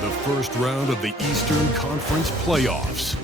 The first round of the Eastern Conference playoffs.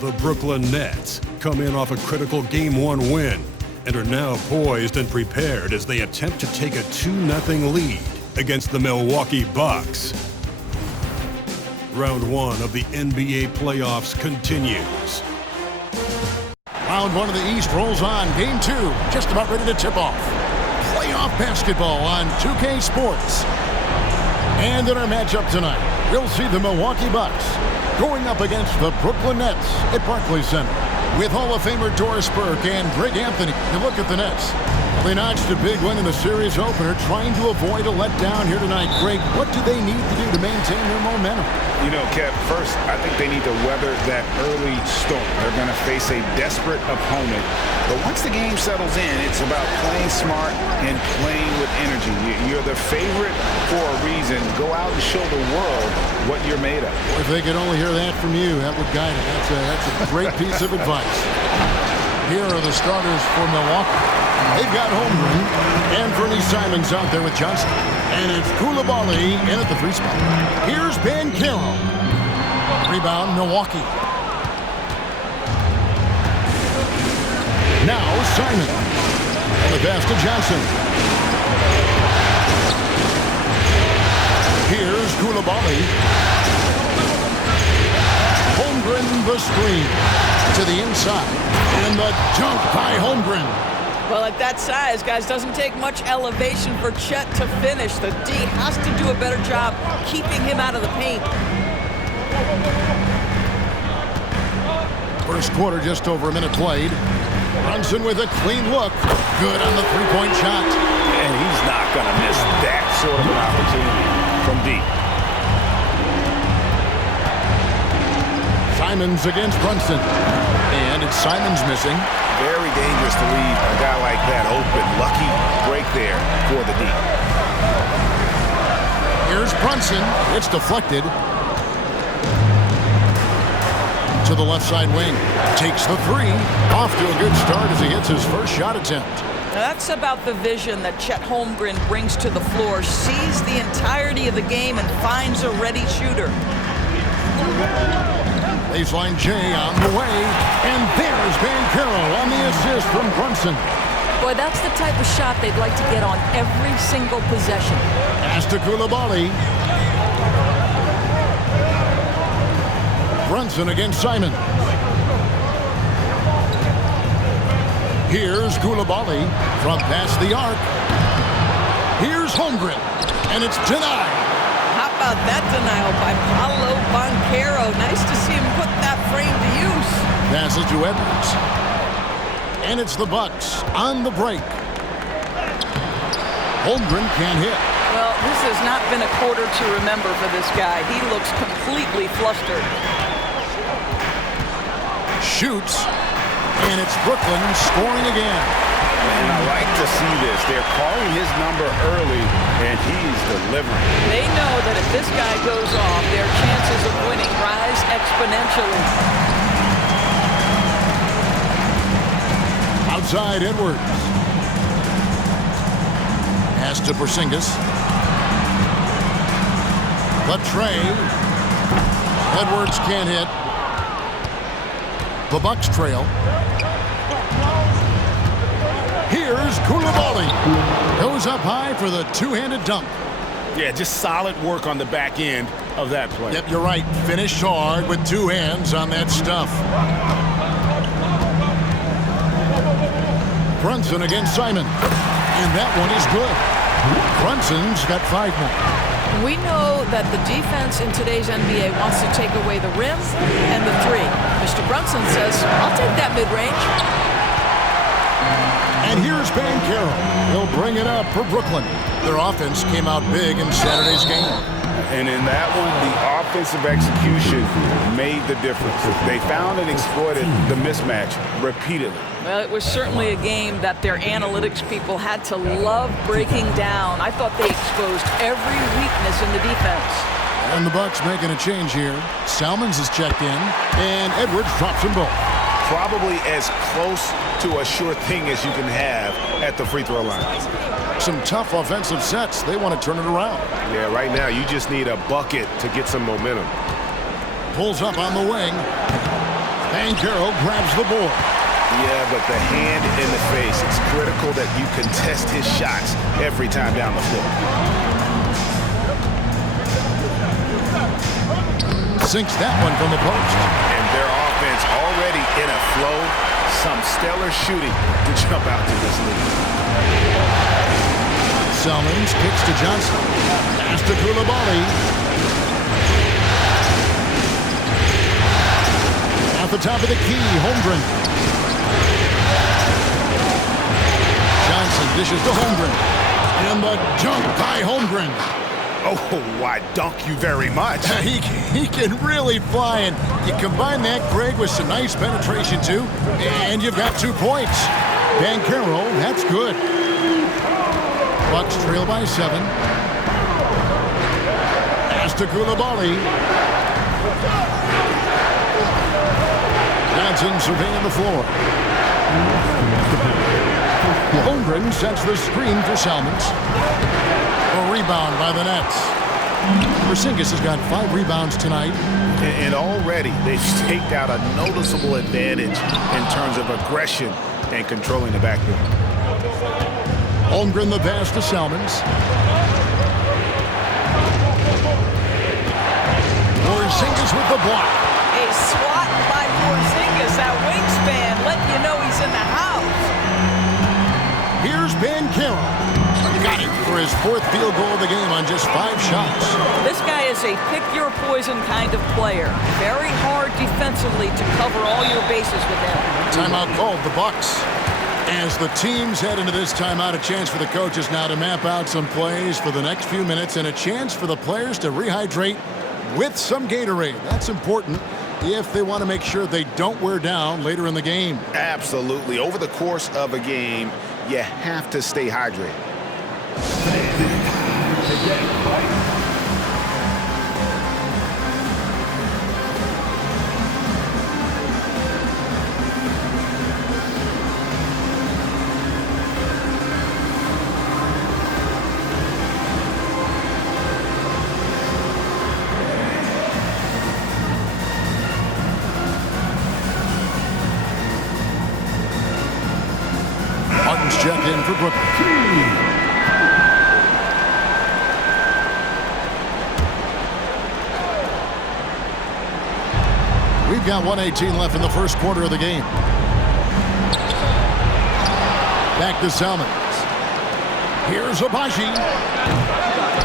The Brooklyn Nets come in off a critical Game 1 win and are now poised and prepared as they attempt to take a 2-0 lead against the Milwaukee Bucks. Round 1 of the NBA playoffs continues. Round 1 of the East rolls on. Game 2 just about ready to tip off. Playoff basketball on 2K Sports. And in our matchup tonight, we'll see the Milwaukee Bucks going up against the Brooklyn Nets at Barclays Center. With Hall of Famer Doris Burke and Greg Anthony, you look at the Nets. They notched a big win in the series opener, trying to avoid a letdown here tonight. Greg, what do they need to do to maintain their momentum? You know, Kev, first, I think they need to weather that early storm. They're going to face a desperate opponent. But once the game settles in, it's about playing smart and playing with energy. You're the favorite for a reason. Go out and show the world what you're made of. If they could only hear that from you, that would guide them. That's a great piece of advice. Here are the starters for Milwaukee. They've got Holmgrem and Bernie Simons out there with Johnson. And it's Koulibaly in at the 3 spot. Here's Banchero. Rebound, Milwaukee. Now Simon. And the pass to Johnson. Here's Koulibaly. Holmgren the screen. To the inside. And the dunk by Holmgren. Well, at that size, guys, doesn't take much elevation for Chet to finish. The D has to do a better job keeping him out of the paint. First quarter, just over a minute played. Brunson with a clean look. Good on the three-point shot. And he's not going to miss that sort of an opportunity from deep. Simons against Brunson. And it's Simons missing. Very dangerous to leave a guy like that open. Lucky break there for the D. Here's Brunson. It's deflected. To the left side wing. Takes the 3. Off to a good start as he hits his first shot attempt. Now that's about the vision that Chet Holmgren brings to the floor. Sees the entirety of the game and finds a ready shooter. Baseline J on the way, and there's Banchero on the assist from Brunson. Boy, that's the type of shot they'd like to get on every single possession. Pass to Koulibaly. Brunson against Simon. Here's Koulibaly from past the arc. Here's Holmgren, and it's denied. How about that denial by Paolo Banchero? Nice to see him put that frame to use. Passes to Edwards. And it's the Bucks on the break. Holmgren can't hit. Well, this has not been a quarter to remember for this guy. He looks completely flustered. Shoots. And it's Brooklyn scoring again. And I like to see this. They're calling his number early, and he's delivering. They know that if this guy goes off, their chances of winning rise exponentially. Outside Edwards. Pass to Porzingis. The tray. Edwards can't hit. The Bucks trail. Here's Koulibaly. Goes up high for the two-handed dunk. Yeah, just solid work on the back end of that play. Yep, you're right. Finished hard with 2 hands on that stuff. Brunson against Simon. And that one is good. Brunson's got 5 more. We know that the defense in today's NBA wants to take away the rim and the 3. Mr. Brunson says, I'll take that mid-range. And here's Banchero. He'll bring it up for Brooklyn. Their offense came out big in Saturday's game. And in that one, the offensive execution made the difference. They found and exploited the mismatch repeatedly. Well, it was certainly a game that their analytics people had to love breaking down. I thought they exposed every weakness in the defense. And the Bucks making a change here. Salmons is checked in, and Edwards drops them both. probably as close to a sure thing as you can have at the free throw line. Some tough offensive sets. They want to turn it around. Yeah, right now you just need a bucket to get some momentum. Pulls up on the wing. Banchero grabs the board. Yeah, but the hand in the face. It's critical that you contest his shots every time down the floor. Sinks that one from the post. And their offense already in a flow. Some stellar shooting to jump out to this lead. Selmans kicks to Johnson. Pass to Koulibaly. At the top of the key, Holmgrem. Johnson dishes to Holmgrem. And the dunk by Holmgrem. Oh, why dunk you very much. He can really fly, and you combine that, Greg, with some nice penetration, too, and you've got 2 points. Banchero, that's good. Bucks trail by 7. Pass to Koulibaly. Johnson surveying the floor. Holmgren sets the screen for Selmans. A rebound by the Nets. Porzingis has got 5 rebounds tonight. And already they've staked out a noticeable advantage in terms of aggression and controlling the backcourt. Holmgren the pass to Selmans. Porzingis with the block. A swat by Porzingis. That wingspan letting you know he's in the house. Here's Banchero. Got it for his 4th field goal of the game on just 5 shots. This guy is a pick-your-poison kind of player. Very hard defensively to cover all your bases with him. Timeout called, the Bucks. As the teams head into this timeout, a chance for the coaches now to map out some plays for the next few minutes and a chance for the players to rehydrate with some Gatorade. That's important if they want to make sure they don't wear down later in the game. Absolutely. Over the course of a game, you have to stay hydrated. Martin's checked in for Brooklyn. We've got 1:18 left in the first quarter of the game. Back to Selmans. Here's Abaji.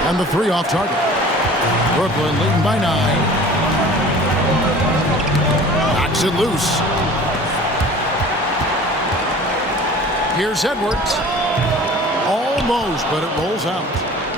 And the 3 off target. Brooklyn leading by 9. Knocks it loose. Here's Edwards. Almost, but it rolls out.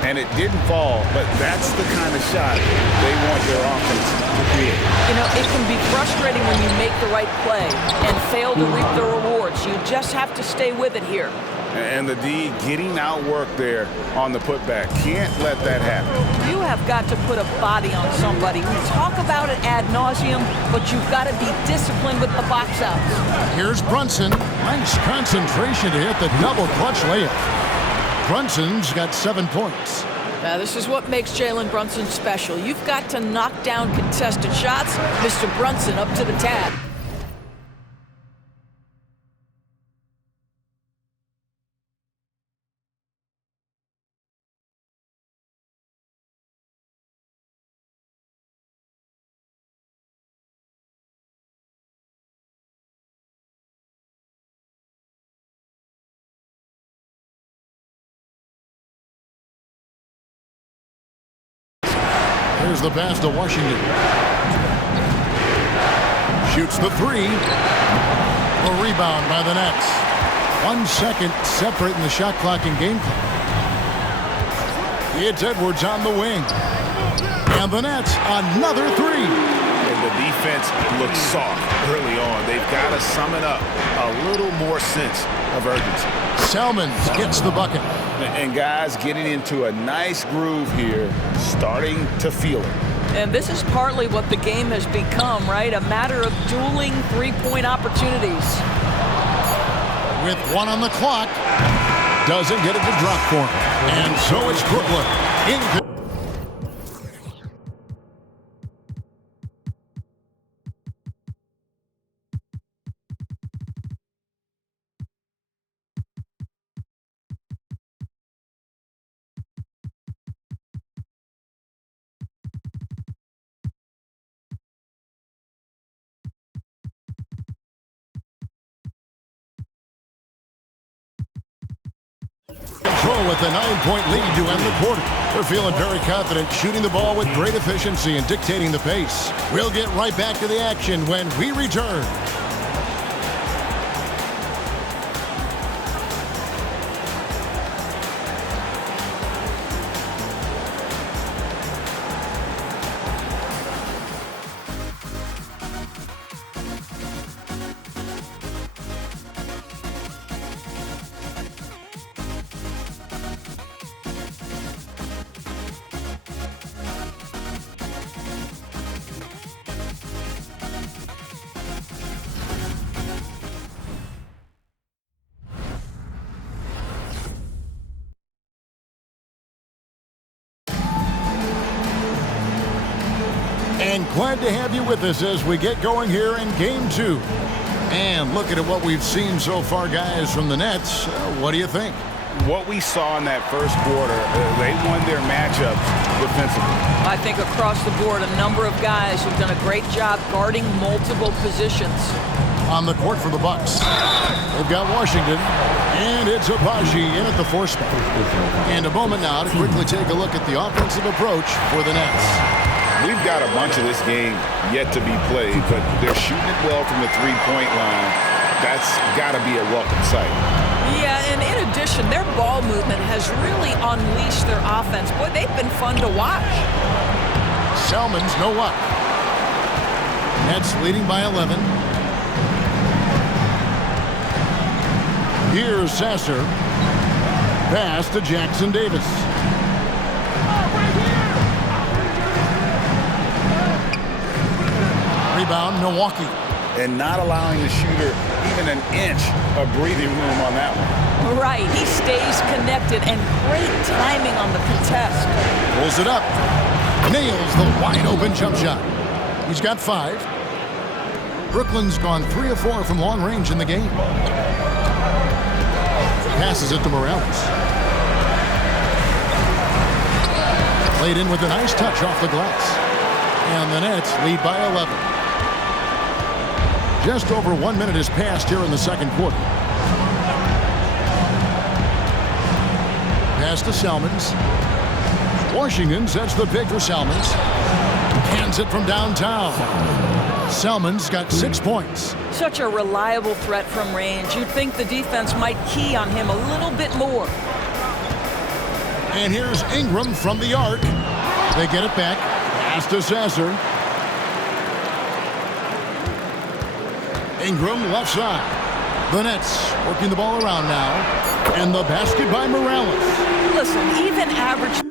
And it didn't fall, but that's the kind of shot they want their offense to create. You know, it can be frustrating when you make the right play and fail to reap the rewards. You just have to stay with it here. And the D getting outworked there on the putback. Can't let that happen. You have got to put a body on somebody. We talk about it ad nauseum, but you've got to be disciplined with the box outs. Here's Brunson. Nice concentration to hit the double clutch layup. Brunson's got 7 points. Now, this is what makes Jalen Brunson special. You've got to knock down contested shots. Mr. Brunson up to the tab. Here's the pass to Washington. Shoots the 3. A rebound by the Nets. 1 second separating the shot clock and game clock. It's Edwards on the wing. And the Nets, another 3. And the defense looks soft early on. They've got to summon up a little more sense of urgency. Selmans gets the bucket. And guys getting into a nice groove here, starting to feel it. And this is partly what the game has become, right? A matter of dueling three-point opportunities. With 1 on the clock, doesn't get it to drop for him. And so it's Brooklyn. Control with a 9-point lead to end the quarter. They're feeling very confident, shooting the ball with great efficiency and dictating the pace. We'll get right back to the action when we return. And glad to have you with us as we get going here in Game 2. And looking at what we've seen so far, guys, from the Nets, what do you think? What we saw in that first quarter, they won their matchups defensively. I think across the board, a number of guys have done a great job guarding multiple positions. On the court for the Bucks, they've got Washington, and it's Abaji in at the 4 spot. And a moment now to quickly take a look at the offensive approach for the Nets. We've got a bunch of this game yet to be played, but they're shooting it well from the three-point line. That's got to be a welcome sight. Yeah, and in addition, their ball movement has really unleashed their offense. Boy, they've been fun to watch. Selman's no luck. Nets leading by 11. Here's Sasser. Pass to Jackson Davis. Rebound, Milwaukee. And not allowing the shooter even an inch of breathing room on that one. Right, he stays connected, and great timing on the contest. Pulls it up. Nails the wide-open jump shot. He's got 5. Brooklyn's gone 3 of 4 from long range in the game. Passes it to Morales. Played in with a nice touch off the glass. And the Nets lead by 11. Just over 1 minute has passed here in the second quarter. Pass to Salmons. Washington sets the pick for Salmons. Hands it from downtown. Salmons got 6 points. Such a reliable threat from range. You'd think the defense might key on him a little bit more. And here's Ingram from the arc. They get it back. Pass to Sasser. Ingram left side. The Nets working the ball around now. And the basket by Morales. Listen, even average